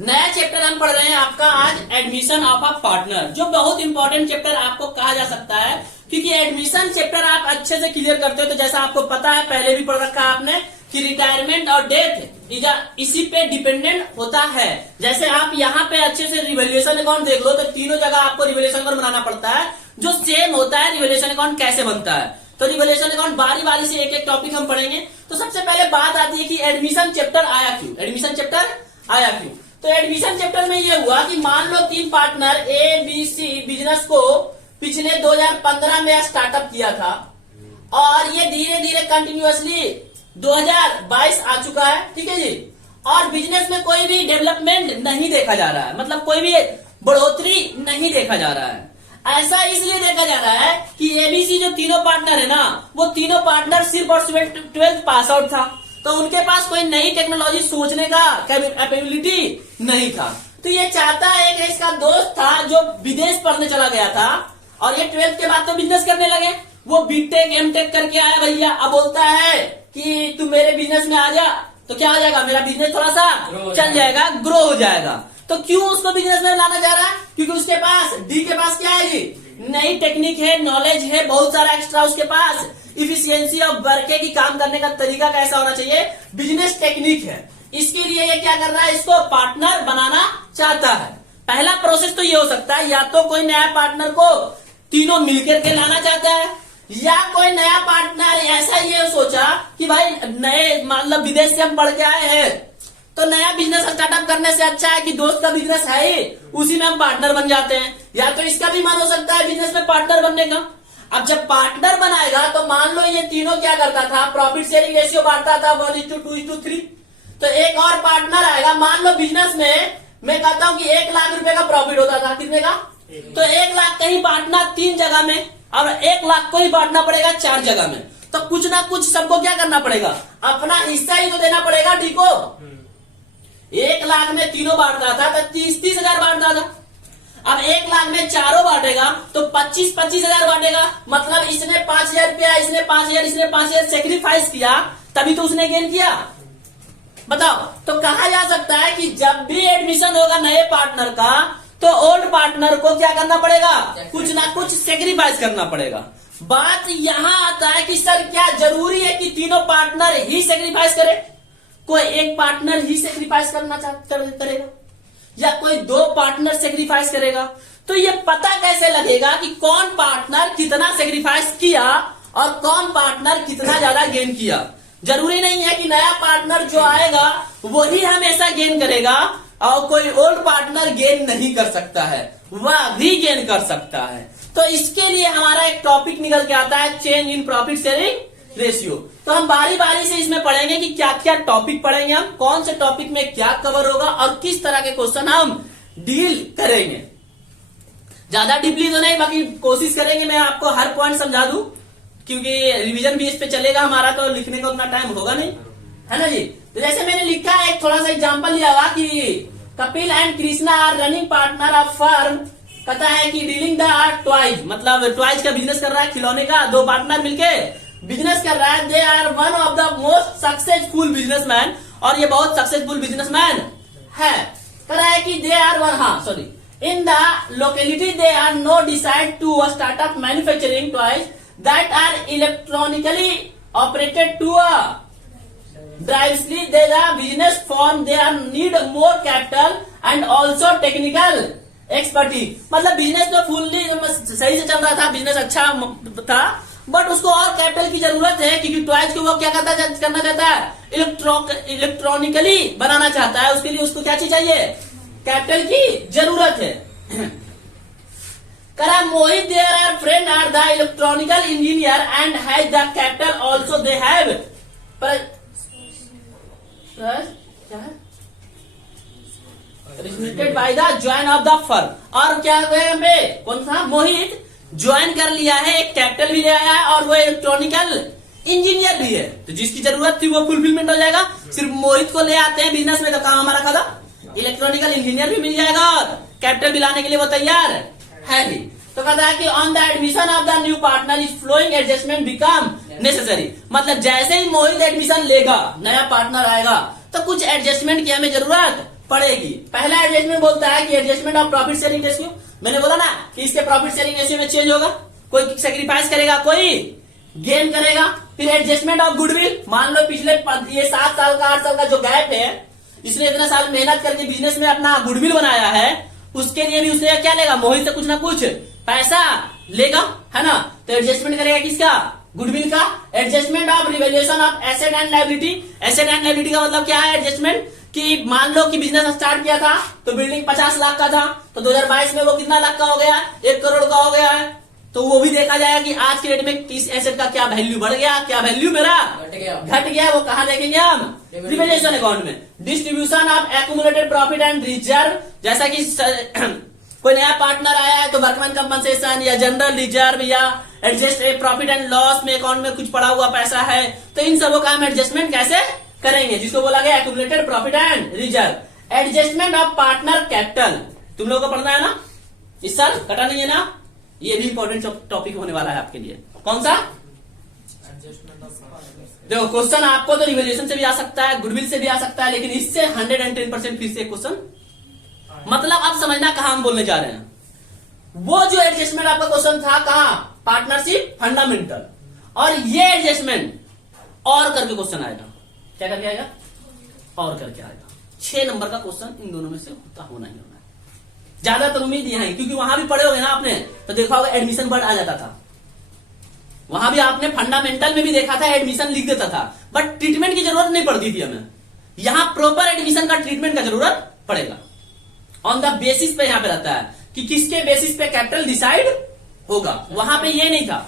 नया चैप्टर हम पढ़ रहे हैं आपका आज एडमिशन ऑफ अ पार्टनर, जो बहुत इंपॉर्टेंट चैप्टर आपको कहा जा सकता है, क्योंकि एडमिशन चैप्टर आप अच्छे से क्लियर करते हो तो जैसा आपको पता है, पहले भी पढ़ रखा है आपने कि रिटायरमेंट और डेथ इसी पे डिपेंडेंट होता है। जैसे आप यहाँ पे अच्छे से रिवैल्यूएशन अकाउंट देख लो तो तीनों जगह आपको रिवैल्यूएशन अकाउंट बनाना पड़ता है, जो सेम होता है रिवैल्यूएशन अकाउंट कैसे बनता है। तो रिवैल्यूएशन अकाउंट बारी बारी से एक एक टॉपिक हम पढ़ेंगे। तो सबसे पहले बात आती है कि एडमिशन चैप्टर आया क्यों, एडमिशन चैप्टर आया क्यों। तो एडमिशन चैप्टर में ये हुआ कि मान लो तीन partner A B C business को पिछले 2015 में स्टार्टअप किया था और ये धीरे धीरे कंटिन्यूअसली 2022 आ चुका है, ठीक है जी। और बिजनेस में कोई भी डेवलपमेंट नहीं देखा जा रहा है, मतलब कोई भी बढ़ोतरी नहीं देखा जा रहा है। ऐसा इसलिए देखा जा रहा है कि एबीसी जो तीनों पार्टनर है ना, वो तीनों पार्टनर सिर्फ और सिर्फ 12th पास आउट था, तो उनके पास कोई नई टेक्नोलॉजी सोचने का कैपेबिलिटी नहीं था। तो ये चाहता है कि इसका दोस्त था जो विदेश पढ़ने चला गया था और ये 12th के बाद तो बिजनेस करने लगे, वो बीटेक एमटेक करके आया भैया, अब बोलता है कि तू मेरे बिजनेस में आ जा, तो क्या हो जाएगा, मेरा बिजनेस थोड़ा सा चल जाएगा, ग्रो हो जाएगा। तो क्यों उसको बिजनेस में लाना चाह रहा है, क्योंकि उसके पास डी के पास क्या है जी, नई टेक्निक है, नॉलेज है, बहुत सारा एक्स्ट्रा उसके पास इफिशियंसी ऑफ वर्क है कि काम करने का तरीका कैसा होना चाहिए, बिजनेस टेक्निक है। इसके लिए ये क्या कर रहा है, इसको पार्टनर बनाना चाहता है। पहला प्रोसेस तो ये हो सकता है, या तो कोई नया पार्टनर को तीनों मिलकर के लाना चाहता है, या कोई नया पार्टनर ऐसा ये सोचा कि भाई नए मतलब विदेश से हम पढ़ के आए हैं तो नया बिजनेस स्टार्टअप करने से अच्छा है कि दोस्त का बिजनेस है ही, उसी में हम पार्टनर बन जाते हैं। या तो इसका भी मन हो सकता है बिजनेस में पार्टनर बनने का। अब जब पार्टनर बनाएगा तो मान लो ये तीनों क्या करता था, प्रॉफिट शेयरिंग रेशियो बांटता था 1:2:3। तो एक और पार्टनर आएगा, मान लो बिजनेस में मैं कहता हूँ कि 1 लाख रुपए का प्रॉफिट होता था, कितने का, तो 1 लाख कहीं बांटना 3 जगह में और 1 लाख को ही बांटना पड़ेगा 4 जगह में। तो कुछ ना कुछ सबको क्या करना पड़ेगा, अपना हिस्सा ही तो देना पड़ेगा, ठीक हो। 1 लाख में तीनों बांटता था तो 30-30 हजार बांटता था। अब 1 लाख में चारों बांटेगा तो 25-25 हजार बांटेगा, मतलब इसने 5,000 रुपया, इसने 5,000, इसने 5,000 सेक्रीफाइस किया, तभी तो उसने गेन किया। बताओ, तो कहा जा सकता है कि जब भी एडमिशन होगा नए पार्टनर का तो ओल्ड पार्टनर को क्या करना पड़ेगा, कुछ ना कुछ सेक्रीफाइस करना पड़ेगा। बात यहां आता है कि सर क्या जरूरी है कि तीनों पार्टनर ही सेक्रीफाइस करे, कोई एक पार्टनर ही सेक्रीफाइस करेगा या कोई 2 पार्टनर सेक्रीफाइस करेगा। तो ये पता कैसे लगेगा कि कौन पार्टनर कितना सेक्रीफाइस किया और कौन पार्टनर कितना ज्यादा गेन किया। जरूरी नहीं है कि नया पार्टनर जो आएगा वही हमेशा गेन करेगा और कोई ओल्ड पार्टनर गेन नहीं कर सकता है, वह भी गेन कर सकता है। तो इसके लिए हमारा एक टॉपिक निकल के आता है, change in profit sharing ratio. तो हम बारी बारी से इसमें पढ़ेंगे कि क्या क्या टॉपिक पढ़ेंगे, हम कौन से टॉपिक में क्या कवर होगा और किस तरह के क्वेश्चन हम डील करेंगे। ज्यादा डीपली तो नहीं, बाकी कोशिश करेंगे मैं आपको हर पॉइंट समझा दूं, क्योंकि रिवीजन भी इस पे चलेगा हमारा, तो लिखने का उतना टाइम होगा नहीं, है ना जी। तो जैसे मैंने लिखा है, एक थोड़ा सा एग्जाम्पल लिया हुआ कि Kapil and Krishna are running partner of firm. कहता है कि डीलिंग द टॉयज, मतलब टॉयज का बिजनेस कर रहा है, खिलौने का, 2 पार्टनर मिलके बिजनेस कर रहा है। They are one of the most successful businessman, और ये बहुत सक्सेसफुल बिजनेसमैन है। कह रहा है कि दे आर वन, हाँ sorry, in the locality they are no decide to startup manufacturing toys that are electronically operated to ड्राइवली they the business form they are need more capital and also technical expertise. मतलब business तो fully सही से चल रहा था, business अच्छा था, बट उसको और कैपिटल की जरूरत है, क्योंकि टॉयज को वो क्या करना चाहता है, इलेक्ट्रॉनिकली बनाना चाहता है। उसके लिए उसको क्या चीज चाहिए, कैपिटल की जरूरत है। करा Mohit there are friend are the electronical engineer and has the capital also they have by the join of the firm. और क्या पे कौन सा, मोहित ज्वाइन कर लिया है, एक कैपिटल भी ले आया है और वो इलेक्ट्रॉनिकल इंजीनियर भी है, तो जिसकी जरूरत थी वो फुलफिलमेंट हो जाएगा। सिर्फ मोहित को ले आते हैं बिजनेस में तो काम हमारा खत्म, इलेक्ट्रॉनिकल इंजीनियर भी मिल जाएगा और कैपिटल भी लाने के लिए वो तैयार है ही। तो कहता है कि on the admission of the new partner is flowing adjustment become necessary. मतलब जैसे ही मोहित एडमिशन लेगा, नया पार्टनर आएगा तो कुछ एडजस्टमेंट की हमें जरूरत पड़ेगी। पहला एडजस्टमेंट बोलता है कि adjustment of profit sharing ratio, मैंने बोला ना कि इसके प्रॉफिट शेयरिंग रेशियो में चेंज होगा, कोई सेक्रीफाइस करेगा, कोई गेन करेगा। फिर एडजस्टमेंट ऑफ गुडविल, मान लो पिछले ये 7 साल का 8 साल का जो गैप है, इसने इतना साल मेहनत करके बिजनेस में अपना गुडविल बनाया है, उसके लिए भी उसने क्या लेगा, मोहित से कुछ ना कुछ पैसा लेगा, है ना। तो एडजस्टमेंट करेगा किसका, गुडविल का। Adjustment of revaluation of asset and liability, asset and liability का मतलब क्या है, एडजस्टमेंट कि मान लो कि बिजनेस स्टार्ट किया था तो बिल्डिंग 50 लाख का था, तो 2022 में वो कितना लाख का हो गया, 1 करोड़ का हो गया है। तो वो भी देखा जाएगा कि आज के डेट में किस एसेट का क्या वैल्यू बढ़ गया, क्या वैल्यू मेरा घट गया, वो कहाँ देखेंगे हम, रिवैल्यूएशन अकाउंट में। Distribution of accumulated profit and reserve, जैसा कि कोई नया पार्टनर आया है तो वर्कमैन कंपनसेशन या जनरल रिजर्व या एडजस्ट प्रॉफिट एंड लॉस में अकाउंट में कुछ पड़ा हुआ पैसा है, तो इन सबों का हम एडजस्टमेंट कैसे करेंगे, जिसको बोला गया accumulated profit and reserve. Adjustment of partner capital, तुम लोगों को पढ़ना है ना इस साल, कटा नहीं है ना, ये भी इंपॉर्टेंट टॉपिक होने वाला है आपके लिए। कौन सा, देखो क्वेश्चन आपको तो रिवैल्यूएशन से भी आ सकता है, गुडविल से भी आ सकता है, लेकिन इससे 110% फिर से क्वेश्चन, मतलब आप समझना कहां हम बोलने जा रहे हैं। वो जो एडजस्टमेंट आपका क्वेश्चन था कहां, पार्टनरशिप फंडामेंटल, और ये एडजस्टमेंट और करके क्वेश्चन आएगा, क्या करके आएगा, और करके आएगा। 6 नंबर का क्वेश्चन इन दोनों में से होना ही होना है, ज्यादातर उम्मीद यहां है, क्योंकि वहां भी पढ़े होंगे ना आपने, तो देखा होगा एडमिशन वर्ड आ जाता था, वहां भी आपने फंडामेंटल में भी देखा था एडमिशन लिख देता था, बट ट्रीटमेंट की जरूरत नहीं पड़ती थी हमें। यहां प्रॉपर एडमिशन का ट्रीटमेंट का जरूरत पड़ेगा, ऑन द बेसिस पे यहां पे रहता है कि किसके बेसिस पे कैपिटल डिसाइड होगा, वहां पे ये नहीं था।